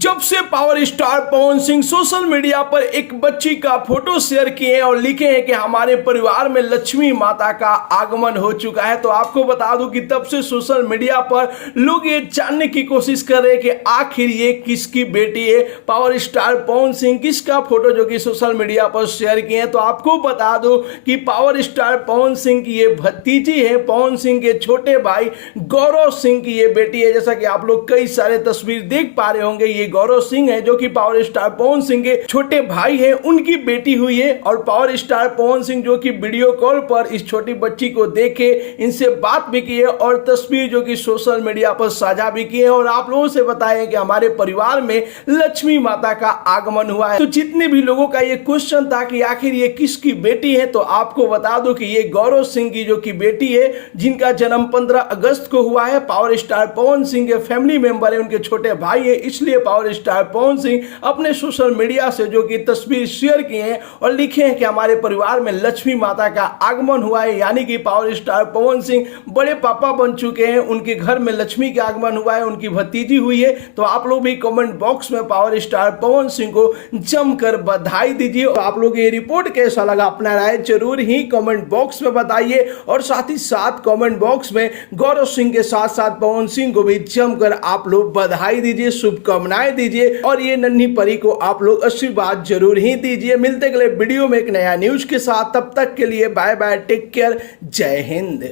जब से power star Pawan Singh social media पर एक बच्ची का फोटो शेयर किए हैं और लिखे हैं कि हमारे परिवार में लक्ष्मी माता का आगमन हो चुका है, तो आपको बता दूं कि तब से सोशल मीडिया पर लोग ये जानने की कोशिश कर रहे हैं कि आखिर ये किसकी बेटी है। पावर स्टार पवन सिंह किसका फोटो जो कि सोशल मीडिया पर शेयर किए हैं, तो आपको बता दूं कि पावर स्टार पवन सिंह की ये भतीजी है, पवन सिंह के छोटे भाई गौरव सिंह की ये बेटी है। जैसा कि आप लोग कई सारे तस्वीर देख पा रहे होंगे, ये गौरव सिंह है जो कि पावर स्टार पवन सिंह के छोटे भाई हैं, उनकी बेटी हुई है। और पावर स्टार पवन सिंह जो कि वीडियो कॉल पर इस छोटी बच्ची को देखे, इनसे बात भी की है और तस्वीर जो कि सोशल मीडिया पर साझा भी की है और आप लोगों से बताएं कि हमारे परिवार में लक्ष्मी माता का आगमन हुआ है। तो जितने भी लोगों का ये क्वेश्चन था कि आखिर ये किसकी बेटी है, तो आपको बता दो कि ये गौरव सिंह की जो कि बेटी है, जिनका जन्म 15 अगस्त को हुआ है। पावर स्टार पवन सिंह के फैमिली मेंबर है, उनके छोटे भाई है, इसलिए पावर स्टार पवन सिंह अपने सोशल मीडिया से जो कि तस्वीर शेयर किए हैं और लिखे हैं कि हमारे परिवार में लक्ष्मी माता का आगमन हुआ है। यानी कि पावर स्टार पवन सिंह बड़े पापा बन चुके हैं, उनके घर में लक्ष्मी का आगमन हुआ है, उनकी भतीजी हुई है। तो आप लोग भी कमेंट बॉक्स में पावर स्टार पवन सिंह को जमकर बधाई दीजिए। तो आप लोग ये रिपोर्ट कैसा लगा, अपना राय जरूर ही कमेंट बॉक्स में बताइए और साथ ही साथ कमेंट बॉक्स में गौरव सिंह के साथ साथ पवन सिंह को भी जमकर आप लोग बधाई दीजिए, शुभकामनाएं दीजिए और ये नन्ही परी को आप लोग आशीर्वाद जरूर ही दीजिए। मिलते अगले वीडियो में एक नया न्यूज के साथ, तब तक के लिए बाय बाय, टेक केयर, जय हिंद।